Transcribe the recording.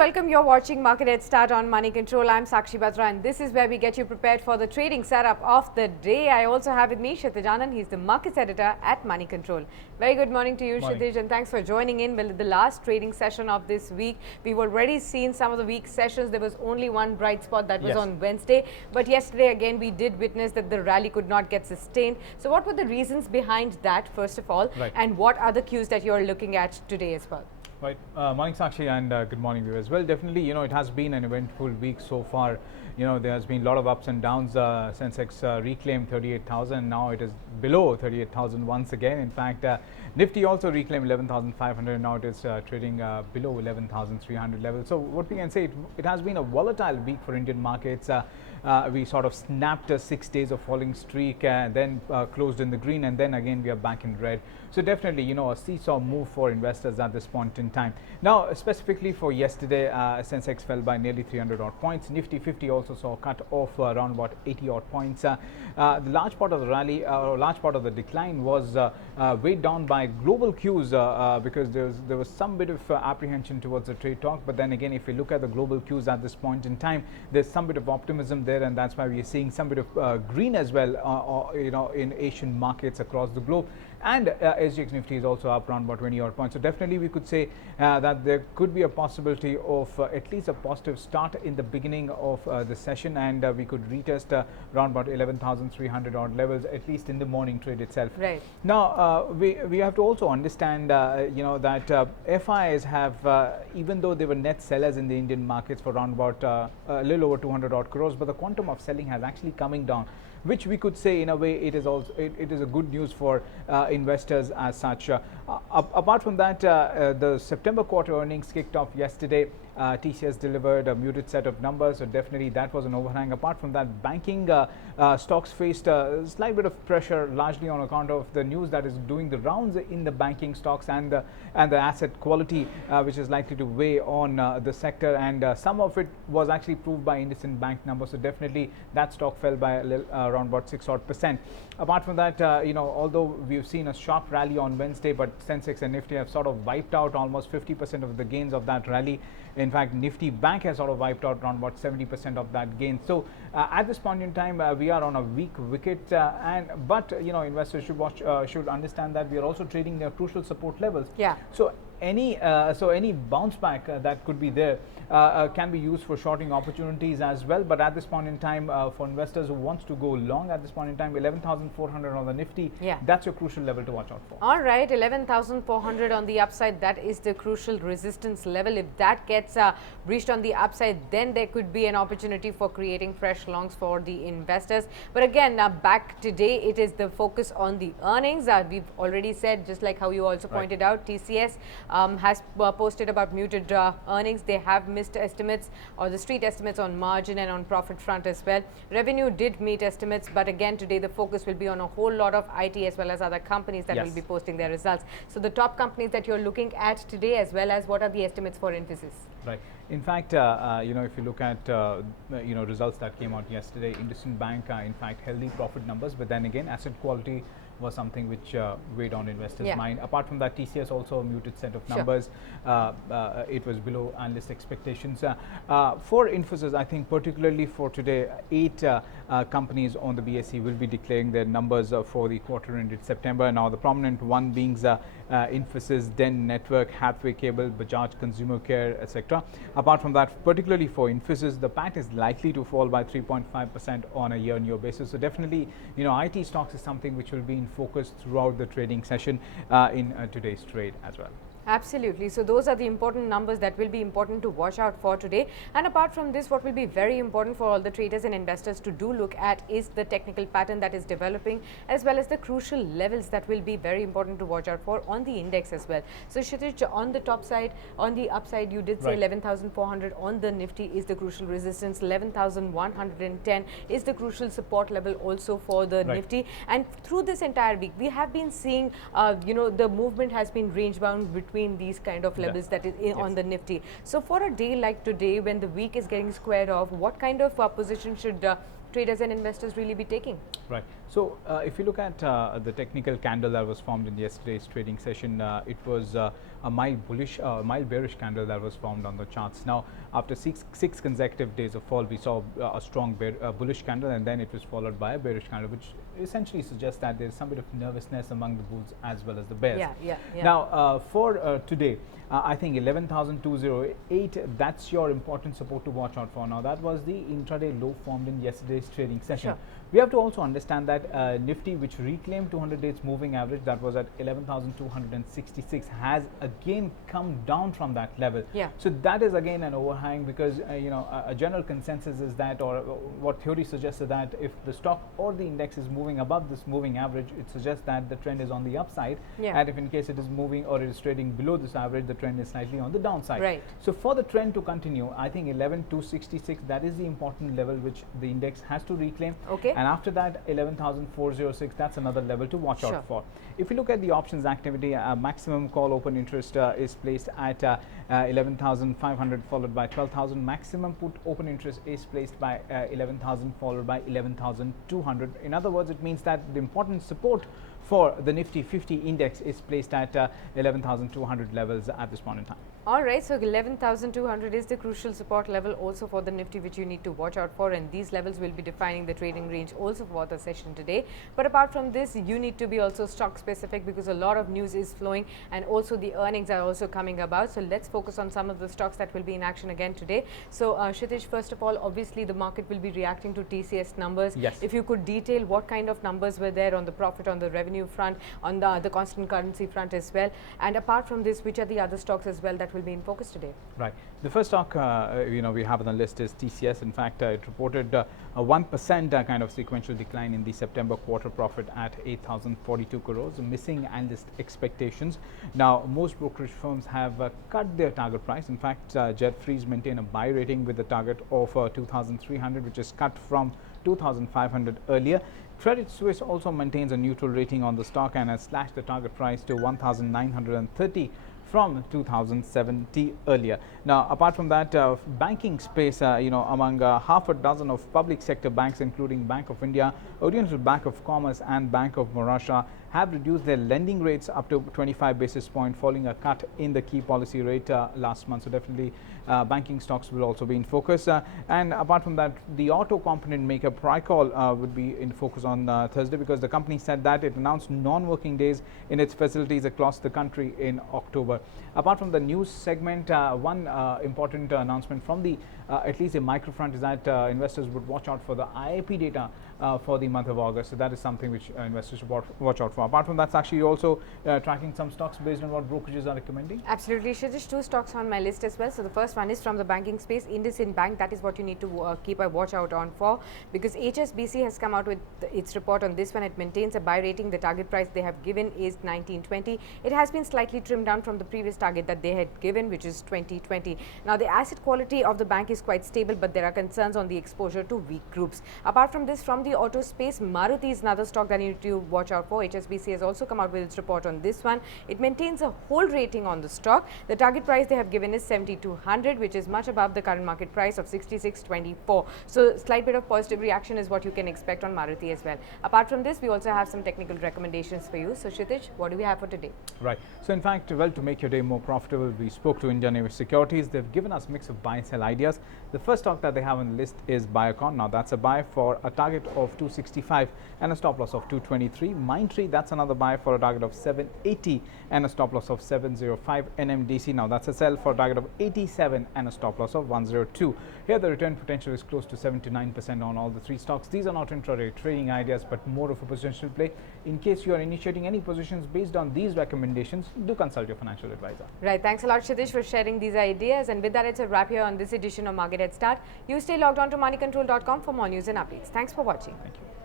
welcome. You're watching Market Headstart on Moneycontrol. I'm Sakshi Batra and this is where we get you prepared for the trading setup of the day. I also have with me Kshitij Anand. He's the markets editor at Moneycontrol. Very good morning to you, Kshitij, and thanks for joining in. Well, the last trading session of this week, we've already seen some of the weak sessions. There was only one bright spot that was on Wednesday, but yesterday again we did witness that the rally could not get sustained. So what were the reasons behind that, first of all, and what are the cues that you're looking at today as well? Right. Morning, Sakshi, and good morning, viewers. Well, definitely, it has been an eventful week so far. There has been a lot of ups and downs. Sensex reclaimed 38,000. Now it is below 38,000 once again. In fact, Nifty also reclaimed 11,500. Now it is trading below 11,300 level. So what we can say, it has been a volatile week for Indian markets. We sort of snapped a 6 days of falling streak, then closed in the green, and then again we are back in red. So definitely, a seesaw move for investors at this point in time. Now, specifically for yesterday, Sensex fell by nearly 300 odd points. Nifty 50 also saw a cut off around about 80 odd points. The large part of the rally, large part of the decline was weighed down by global cues because there was some bit of apprehension towards the trade talk. But then again, if you look at the global cues at this point in time, there's some bit of optimism there, and that's why we are seeing some bit of green as well, in Asian markets across the globe. And SGX Nifty is also up around about 20 odd points. So definitely we could say that there could be a possibility of at least a positive start in the beginning of the session, and we could retest around about 11,300 odd levels, at least in the morning trade itself. Right. Now we have to also understand that FIs have, even though they were net sellers in the Indian markets for around about a little over 200 odd crores, but the quantum of selling has actually coming down, which we could say in a way it is also it is a good news for investors as such. Apart from that, the September quarter earnings kicked off yesterday. TCS delivered a muted set of numbers, so definitely that was an overhang. Apart from that, banking stocks faced a slight bit of pressure, largely on account of the news that is doing the rounds in the banking stocks and the asset quality, which is likely to weigh on the sector. And some of it was actually proved by IndusInd Bank numbers. So definitely that stock fell by around about 6 odd percent. Apart from that, although we've seen a sharp rally on Wednesday, but Sensex and Nifty have sort of wiped out almost 50% of the gains of that rally. In fact, Nifty Bank has sort of wiped out around about 70% of that gain. So at this point in time, we are on a weak wicket, but investors should understand that we are also trading near crucial support levels. Yeah. So any bounce back that could be there can be used for shorting opportunities as well. But at this point in time, for investors who wants to go long at this point in time, 11,400 on the Nifty, that's a crucial level to watch out for. All right, 11,400 on the upside, that is the crucial resistance level. If that gets breached on the upside, then there could be an opportunity for creating fresh longs for the investors. But again, back today, it is the focus on the earnings. We've already said, just like how you also pointed out, TCS has posted about muted earnings. They have missed estimates, or the street estimates, on margin and on profit front as well. Revenue did meet estimates, but again today the focus will be on a whole lot of IT as well as other companies that will be posting their results. So the top companies that you're looking at today, as well as what are the estimates for Infosys? Right. In fact, if you look at results that came out yesterday, IndusInd Bank, in fact, healthy profit numbers, but then again, asset quality was something which weighed on investors' mind. Apart from that, TCS also a muted set of numbers. It was below analyst expectations. For Infosys, I think particularly for today, 8 companies on the BSE will be declaring their numbers for the quarter ended September. Now, the prominent one being Infosys, Den Network, Hathway Cable, Bajaj Consumer Care, etc. Apart from that, particularly for Infosys, the PAT is likely to fall by 3.5% on a year-on-year basis. So definitely, IT stocks is something which will be in focus throughout the trading session in today's trade as well. Absolutely. So those are the important numbers that will be important to watch out for today. And apart from this, what will be very important for all the traders and investors to do look at is the technical pattern that is developing, as well as the crucial levels that will be very important to watch out for on the index as well. So Kshitij, on the top side, on the upside, you did say 11,400 on the Nifty is the crucial resistance, 11,110 is the crucial support level also for the Nifty. And through this entire week, we have been seeing, the movement has been range bound between these kind of levels that is on the Nifty. So for a day like today, when the week is getting squared off, what kind of position should traders and investors really be taking? Right. So if you look at the technical candle that was formed in yesterday's trading session, it was a mild bearish candle that was formed on the charts. Now, after six consecutive days of fall, we saw a strong bullish candle, and then it was followed by a bearish candle, which essentially suggests that there's some bit of nervousness among the bulls as well as the bears. Yeah. Now, for today, I think 11,208, that's your important support to watch out for. Now, that was the intraday low formed in yesterday's trading session. Sure. We have to also understand that Nifty, which reclaimed 200 days moving average, that was at 11,266, has again come down from that level. Yeah. So that is again an overhang, because a general consensus is that, or what theory suggests, is that if the stock or the index is moving above this moving average, it suggests that the trend is on the upside. Yeah. And if in case it is moving or it is trading below this average, the trend is slightly on the downside. Right. So for the trend to continue, I think 11,266, that is the important level which the index has to reclaim. Okay. And after that, 11,406, that's another level to watch Sure. out for. If you look at the options activity, maximum call open interest is placed at 11,500 followed by 12,000. Maximum put open interest is placed by 11,000 followed by 11,200. In other words, it means that the important support for the Nifty 50 index is placed at 11,200 levels at this point in time. All right, so 11,200 is the crucial support level also for the Nifty, which you need to watch out for, and these levels will be defining the trading range also for the session today. But apart from this, you need to be also stock specific, because a lot of news is flowing and also the earnings are also coming about. So let's focus on some of the stocks that will be in action again today. So Kshitij, first of all, obviously the market will be reacting to TCS numbers. Yes. If you could detail what kind of numbers were there on the profit, on the revenue front, on the constant currency front as well, and apart from this, which are the other stocks as well that will be in focus today? Right. The first stock we have on the list is TCS. In fact, it reported a 1% kind of sequential decline in the September quarter profit at 8,042 crores, missing analyst expectations. Now, most brokerage firms have cut their target price. In fact, Jefferies maintain a buy rating with a target of 2,300, which is cut from 2,500 earlier. Credit Suisse also maintains a neutral rating on the stock and has slashed the target price to 1,930 from 2070 earlier. Now, apart from that, banking space, among half a dozen of public sector banks, including Bank of India, Oriental Bank of Commerce and Bank of Maharashtra, have reduced their lending rates up to 25 basis points following a cut in the key policy rate last month. So definitely banking stocks will also be in focus. And apart from that, the auto component maker Pricol would be in focus on Thursday, because the company said that it announced non-working days in its facilities across the country in October. Apart from the news segment, one important announcement from the at least a microfront is that investors would watch out for the IIP data for the month of August. So that is something which investors should watch out for. Apart from that, Sakshi, you're also tracking some stocks based on what brokerages are recommending? Absolutely. Kshitij, two stocks on my list as well. So the first one is from the banking space, IndusInd Bank. That is what you need to keep a watch out on for, because HSBC has come out with its report on this one. It maintains a buy rating. The target price they have given is 1920. It has been slightly trimmed down from the previous target that they had given, which is 2020. Now, the asset quality of the bank is quite stable, but there are concerns on the exposure to weak groups. Apart from this, from the auto space, Maruti is another stock that you need to watch out for. HSBC has also come out with its report on this one. It maintains a hold rating on the stock. The target price they have given is 7,200, which is much above the current market price of 6624. So slight bit of positive reaction is what you can expect on Maruti as well. Apart from this, we also have some technical recommendations for you. So Kshitij, what do we have for today? Right. So in fact, well, to make your day more profitable, we spoke to Indian Navy Securities. They've given us a mix of buy and sell ideas. The first stock that they have on the list is Biocon. Now, that's a buy for a target of 265 and a stop loss of 223. MindTree, that's another buy for a target of 780 and a stop loss of 705. NMDC, now that's a sell for a target of 87 and a stop loss of 102. Here, the return potential is close to 7 to 9% on all the three stocks. These are not intraday trading ideas, but more of a positional play. In case you are initiating any positions based on these recommendations, do consult your financial advisor. Right. Thanks a lot, Kshitij, for sharing these ideas. And with that, it's a wrap here on this edition of Market Headstart. You stay logged on to moneycontrol.com for more news and updates. Thanks for watching. Thank you.